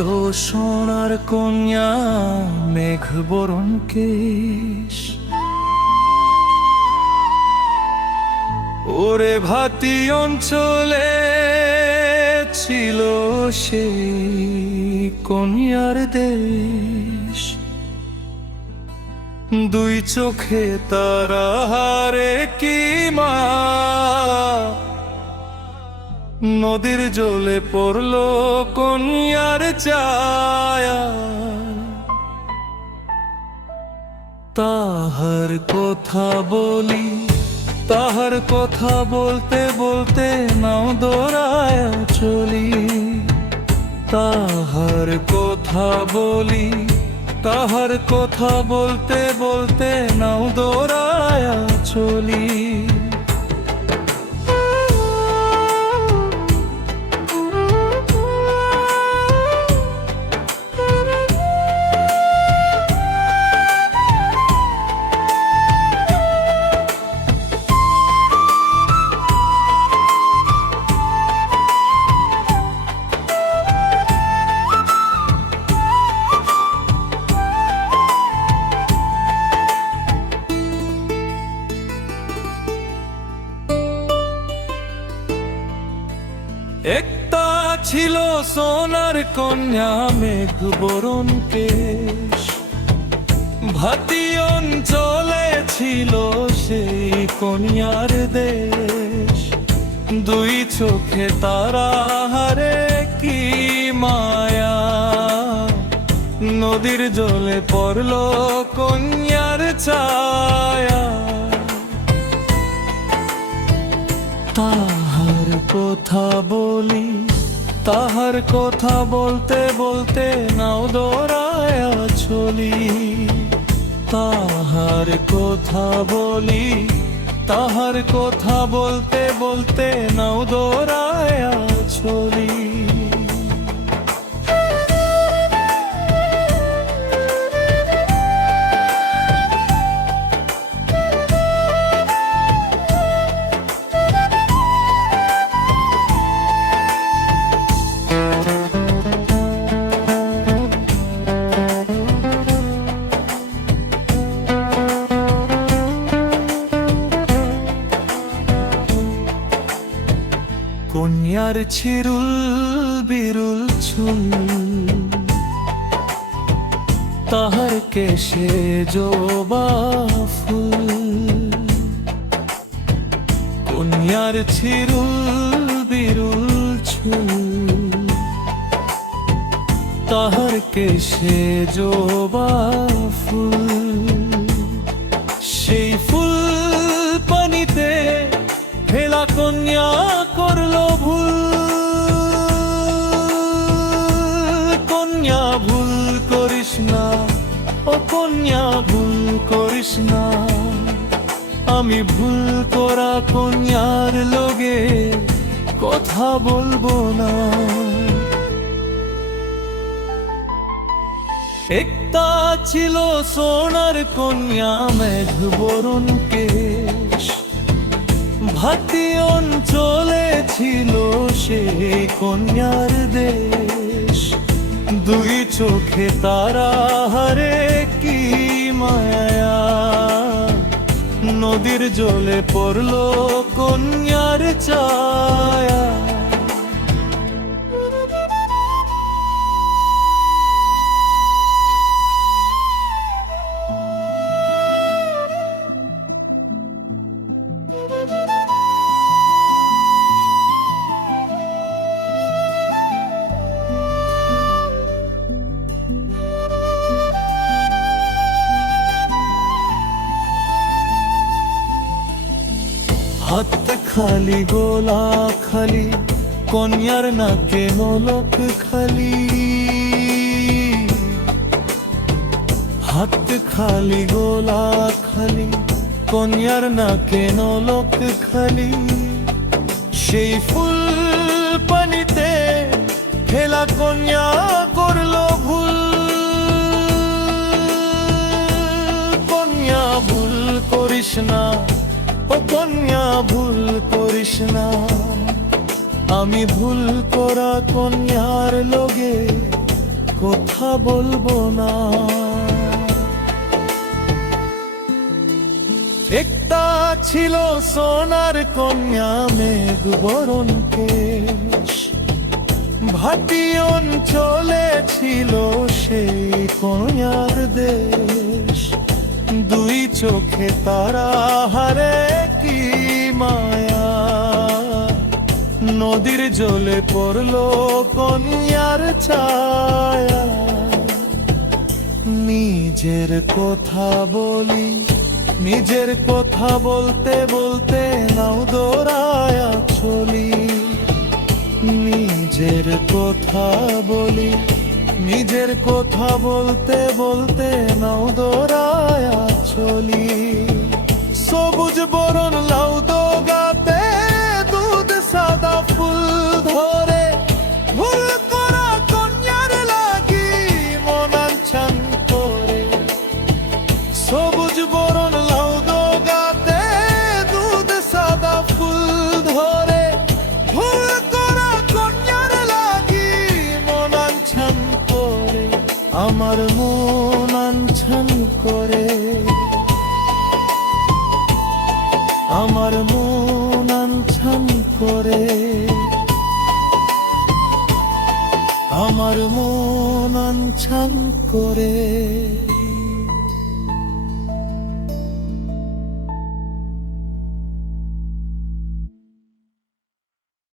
সোনার কন্যা মেঘ বরণ কেশ, ওরে ভাতি অঞ্চলে ছিল সেই কন্যার দেশ। দুই চোখে তারা হারে কি মা, নদীর জলে পড়ল কন্যার ছায়া। তাহার কথা বলি, তাহার কথা বলতে বলতে নাও দৌড়ায় চলি। তাহার কথা বলি, তাহার কথা বলতে বলতে নাও দৌড়ায় চলি। একটা ছিল সোনার কন্যা মেঘ বরণ কেশ, ভাতি অঞ্চলে ছিল সেই কন্যার দেশ। দুই চোখে তারা হারে কি মায়া, নদীর জলে পড়ল কন্যার ছায়া। তাহার কথা বলি, তাহার কথা বলতে বলতে নাও দৌড়ায় চলি। তাহার কথা বলি, তাহার কথা বলতে বলতে নাও দৌড়ায় চলি। কন্যার ছিরুল বিরুল চুল, তাহার কেশে জবা ফুল। কন্যার ছিরুল বিরুল চুল, তাহার কেশে জবা ফুল। সেই ফুল পানিতে ফেলা কন্যা করলো ভুল। কন্যা ভুল করিস না, ও কন্যা ভুল করিস না। আমি ভুল করা কন্যার লগে কথা বলবো না। একটা ছিল সোনার কন্যা মেঘ বরণ কেশ, ভাতি অঞ্চলে ছিল সেই কন্যার দেশ। দুই চোখে তারা হারে কি মায়া, নদীর জলে পড়ল কন্যার ছায়া। হাত খালি গোলা খালি, কন্যার নাকে নলক খালি। হাত খালি গোলা খালি, কন্যার নাকে নলক খালি। সেই ফুল পানিতে ফেলা কন্যা করলো ভুল। কন্যা ভুল করিস না, ও কন্যা ভুল করিস না। আমি ভুল করা কন্যার লগে কথা বলবো না। একটা ছিল সোনার কন্যা মেঘ বরণ কেশ, ভাটি অঞ্চলে ছিল সেই কন্যার দেশ। দুই চোখে তারা হারে কি মায়া, নদীর জলে পড়লো কন্যার ছায়া। নিজের কথা বলি, নিজের কথা বলতে বলতে নাও দৌড়ায়া চলি। নিজের কথা বলি, নিজের কথা বলতে বলতে নাও দৌড়ায়া চলি। সবুজ বরণ লাউ দোগাতে দুধ সাদা ফুল ধরে, ভুল করা কন্যার লাগি মন আনছান করে। সবুজ বরণ লাউ দোগাতে দুধ সাদা ফুল ধরে, ভুল করা কন্যার লাগি মন আনছান করে। আমার মন আনছান করে, আমার মন আনছান করে, আমার মন আনছান করে।